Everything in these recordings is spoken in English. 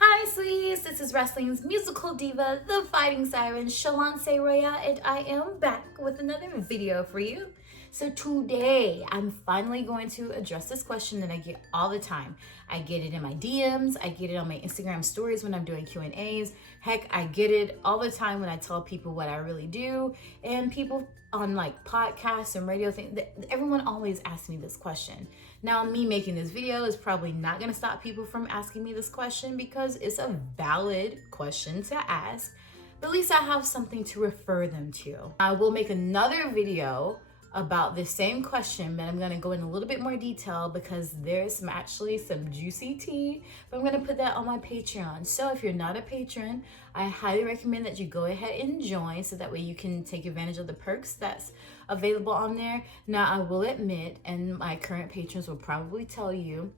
Hi sweeties, this is wrestling's musical diva, the Fighting Siren, Shaloncé, and I am back with another video for you. So today, I'm finally going to address this question that I get all the time. I get it in my DMs, I get it on my Instagram stories when I'm doing Q&As. Heck, I get it all the time when I tell people what I really do, and people on like podcasts and radio things, everyone always asks me this question. Now, me making this video is probably not gonna stop people from asking me this question because it's a valid question to ask, but at least I have something to refer them to. I will make another video about the same question, but I'm gonna go in a little bit more detail because there's actually some juicy tea, but I'm gonna put that on my Patreon. So if you're not a patron, I highly recommend that you go ahead and join so that way you can take advantage of the perks that's available on there. Now, I will admit, and my current patrons will probably tell you,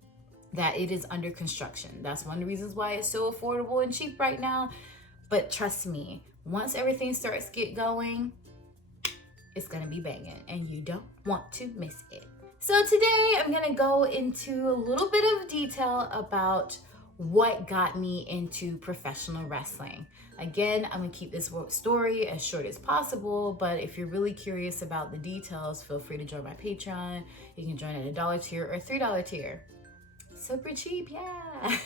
that it is under construction. That's one of the reasons why it's so affordable and cheap right now. But trust me, once everything starts get going, it's gonna be banging and you don't want to miss it. So today I'm gonna go into a little bit of detail about what got me into professional wrestling. Again, I'm gonna keep this story as short as possible, but if you're really curious about the details, feel free to join my Patreon. You can join at $1 tier or $3 tier. Super cheap, yeah.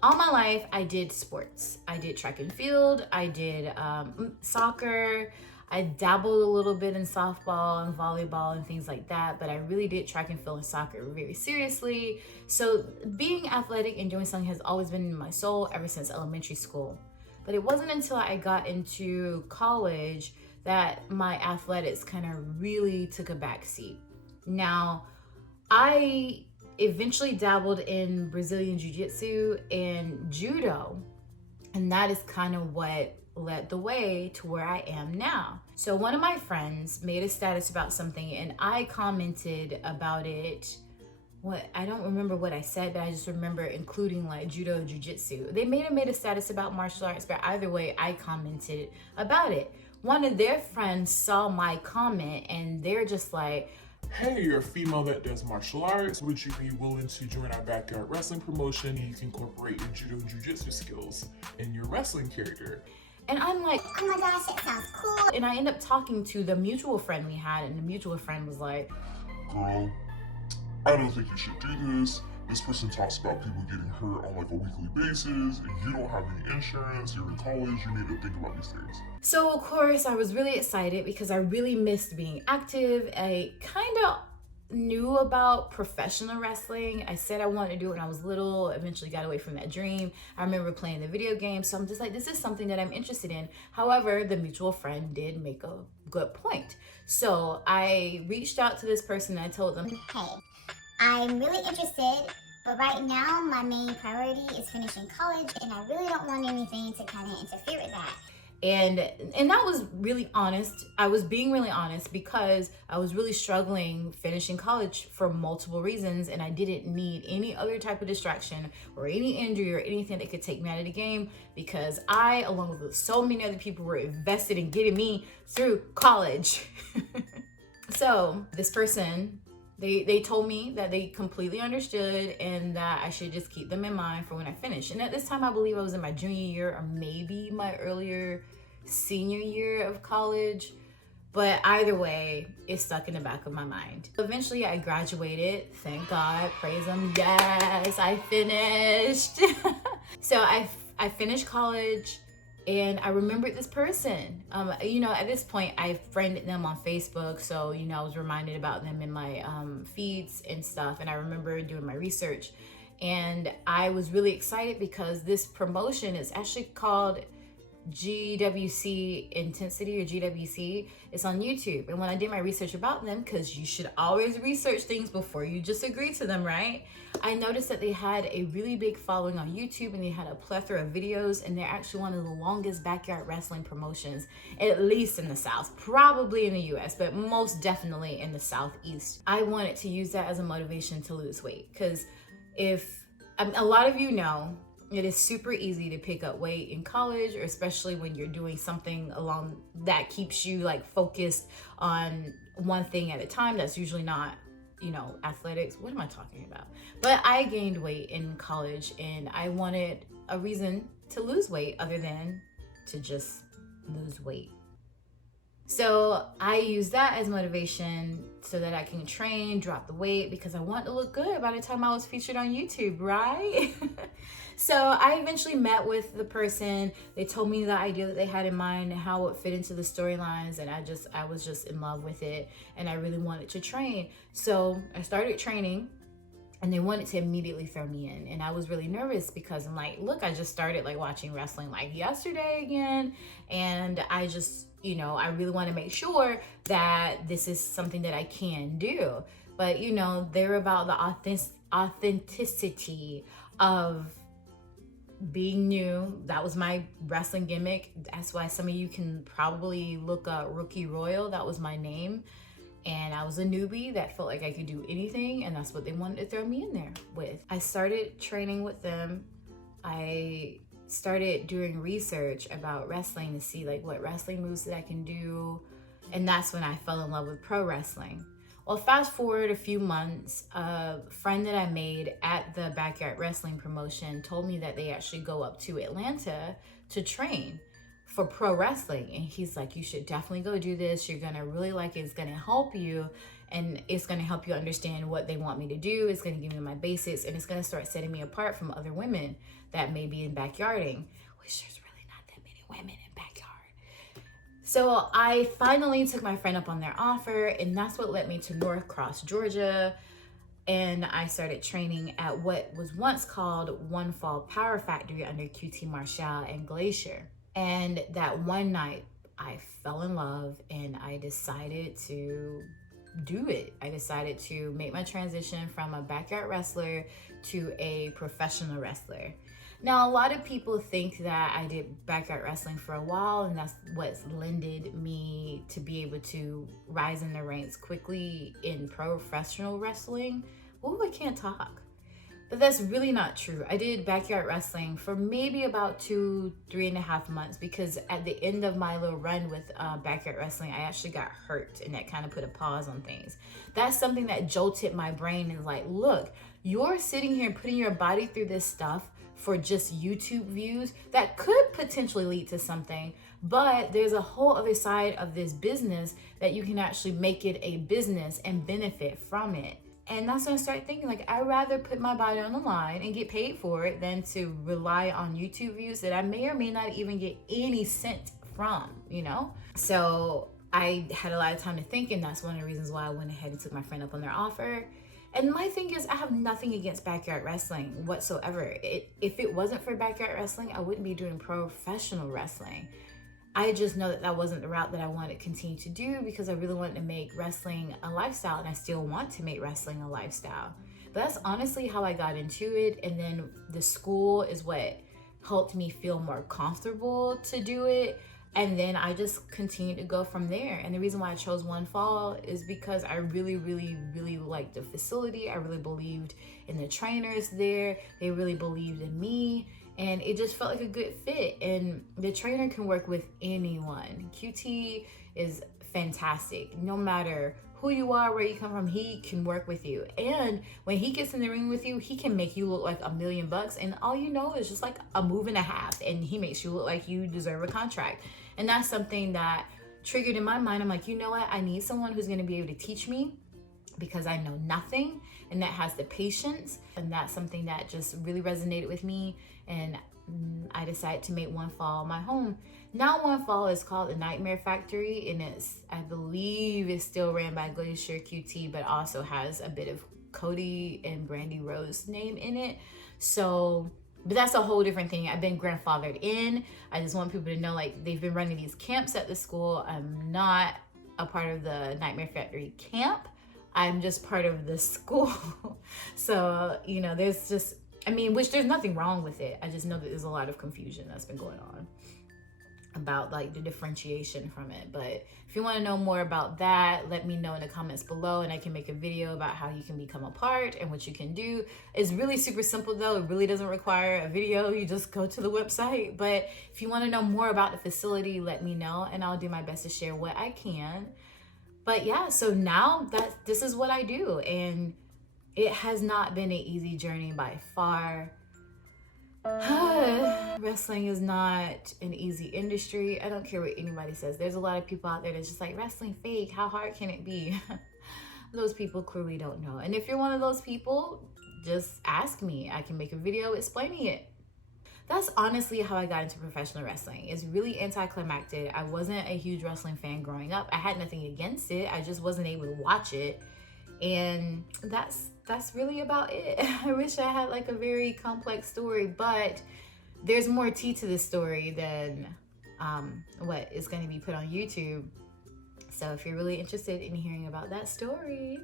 All my life, I did sports. I did track and field, I did soccer, I dabbled a little bit in softball and volleyball and things like that, but I really did track and field and soccer very seriously. So being athletic and doing something has always been in my soul ever since elementary school. But it wasn't until I got into college that my athletics kind of really took a backseat. Now, I eventually dabbled in Brazilian Jiu-Jitsu and Judo, and that is kind of what led the way to where I am now. So one of my friends made a status about something and I commented about it. I don't remember what I said, but I just remember including like judo, jiu-jitsu. They made a status about martial arts, but either way, I commented about it. One of their friends saw my comment and they're just like, "Hey, you're a female that does martial arts. Would you be willing to join our backyard wrestling promotion? You can incorporate your judo and jiu-jitsu skills in your wrestling character." And I'm like, oh my gosh, that sounds cool. And I end up talking to the mutual friend we had, and the mutual friend was like, "Girl, I don't think you should do this. This person talks about people getting hurt on like a weekly basis, and you don't have any insurance, you're in college, you need to think about these things." So of course I was really excited because I really missed being active. I kind of knew about professional wrestling. I said I wanted to do it when I was little, eventually got away from that dream. I remember playing the video game, so I'm just like, this is something that I'm interested in. However, the mutual friend did make a good point. So I reached out to this person and I told them, "Hey, I'm really interested, but right now my main priority is finishing college and I really don't want anything to kind of interfere with that." And that was really honest. I was being really honest because I was really struggling finishing college for multiple reasons, and I didn't need any other type of distraction or any injury or anything that could take me out of the game because I, along with so many other people, were invested in getting me through college. So this person, they told me that they completely understood and that I should just keep them in mind for when I finish. And at this time, I believe I was in my junior year or maybe my earlier senior year of college. But either way, it stuck in the back of my mind. Eventually, I graduated. Thank God. Praise him. Yes, I finished. So I finished college. And I remembered this person. At this point, I friended them on Facebook. So, I was reminded about them in my feeds and stuff. And I remember doing my research. And I was really excited because this promotion is actually called GWC Intensity or GWC. It's on YouTube. And when I did my research about them, because you should always research things before you just agree to them, right? I noticed that they had a really big following on YouTube and they had a plethora of videos, and they're actually one of the longest backyard wrestling promotions, at least in the South, probably in the US, but most definitely in the Southeast. I wanted to use that as a motivation to lose weight because a lot of you know, it is super easy to pick up weight in college, or especially when you're doing something along that keeps you like focused on one thing at a time. That's usually not, athletics. What am I talking about? But I gained weight in college and I wanted a reason to lose weight other than to just lose weight. So I use that as motivation so that I can train, drop the weight, because I want to look good by the time I was featured on YouTube, right? So I eventually met with the person. They told me the idea that they had in mind and how it fit into the storylines, and I was just in love with it, and I really wanted to train. So I started training, and they wanted to immediately throw me in, and I was really nervous because I'm like, look, I just started like watching wrestling like yesterday again, and I just, you know, I really want to make sure that this is something that I can do. But you know, they're about the authenticity of being new. That was my wrestling gimmick. That's why some of you can probably look up Rookie Royal. That was my name. And I was a newbie that felt like I could do anything, and that's what they wanted to throw me in there with. I started training with them. I started doing research about wrestling to see like what wrestling moves that I can do. And that's when I fell in love with pro wrestling. Well, fast forward a few months, a friend that I made at the Backyard Wrestling promotion told me that they actually go up to Atlanta to train for pro wrestling. And he's like, you should definitely go do this. You're gonna really like it. It's gonna help you, and it's gonna help you understand what they want me to do. It's gonna give me my basics, and it's gonna start setting me apart from other women that may be in backyarding, which there's really not that many women in backyard. So I finally took my friend up on their offer, and that's what led me to North Cross, Georgia. And I started training at what was once called One Fall Power Factory under QT Marshall and Glacier. And that one night I fell in love, and I decided to do it. I decided to make my transition from a backyard wrestler to a professional wrestler. Now, a lot of people think that I did backyard wrestling for a while, and that's what's lended me to be able to rise in the ranks quickly in professional wrestling. Ooh, I can't talk. But that's really not true. I did backyard wrestling for maybe about 3.5 months, because at the end of my little run with backyard wrestling, I actually got hurt, and that kind of put a pause on things. That's something that jolted my brain, and like, look, you're sitting here putting your body through this stuff for just YouTube views that could potentially lead to something, but there's a whole other side of this business that you can actually make it a business and benefit from it. And that's when I started thinking, like, I'd rather put my body on the line and get paid for it than to rely on YouTube views that I may or may not even get any cent from, you know? So I had a lot of time to think, and that's one of the reasons why I went ahead and took my friend up on their offer. And my thing is, I have nothing against backyard wrestling whatsoever. If it wasn't for backyard wrestling, I wouldn't be doing professional wrestling. I just know that that wasn't the route that I wanted to continue to do, because I really wanted to make wrestling a lifestyle, and I still want to make wrestling a lifestyle. But that's honestly how I got into it. And then the school is what helped me feel more comfortable to do it. And then I just continued to go from there. And the reason why I chose One Fall is because I really, really, really liked the facility. I really believed in the trainers there. They really believed in me. And it just felt like a good fit. And the trainer can work with anyone. QT is fantastic. No matter who you are, where you come from, he can work with you. And when he gets in the ring with you, he can make you look like $1 million, and all you know is just like a move and a half, and he makes you look like you deserve a contract. And that's something that triggered in my mind. I'm like, you know what? I need someone who's gonna be able to teach me, because I know nothing, and that has the patience. And that's something that just really resonated with me. And I decided to make One Fall my home. Now One Fall is called the Nightmare Factory, and I believe it's still ran by Glacier QT, but also has a bit of Cody and Brandy Rose name in it. So, but that's a whole different thing. I've been grandfathered in. I just want people to know, like, they've been running these camps at the school. I'm not a part of the Nightmare Factory camp. I'm just part of the school. So, you know, there's just, which there's nothing wrong with it. I just know that there's a lot of confusion that's been going on about like the differentiation from it. But if you want to know more about that, let me know in the comments below, and I can make a video about how you can become a part and what you can do. It's really super simple though. It really doesn't require a video. You just go to the website. But if you want to know more about the facility, let me know, and I'll do my best to share what I can. But yeah, so now this is what I do, and it has not been an easy journey by far. Wrestling is not an easy industry. I don't care what anybody says. There's a lot of people out there that's just like, wrestling fake, how hard can it be? Those people clearly don't know. And if you're one of those people, just ask me. I can make a video explaining it. That's honestly how I got into professional wrestling. It's really anticlimactic. I wasn't a huge wrestling fan growing up. I had nothing against it. I just wasn't able to watch it. And that's really about it. I wish I had like a very complex story, but there's more tea to this story than what is going to be put on YouTube. So if you're really interested in hearing about that story,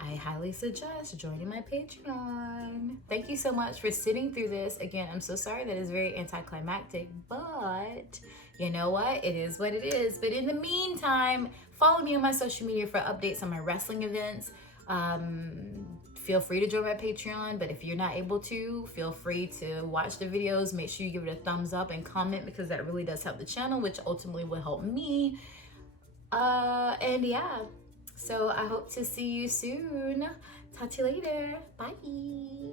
I highly suggest joining my Patreon. Thank you so much for sitting through this. Again, I'm so sorry that it's very anticlimactic, but you know what? It is what it is. But in the meantime, follow me on my social media for updates on my wrestling events. Feel free to join my Patreon, but if you're not able to, feel free to watch the videos. Make sure you give it a thumbs up and comment, because that really does help the channel, which ultimately will help me. And yeah. So I hope to see you soon. Talk to you later. Bye.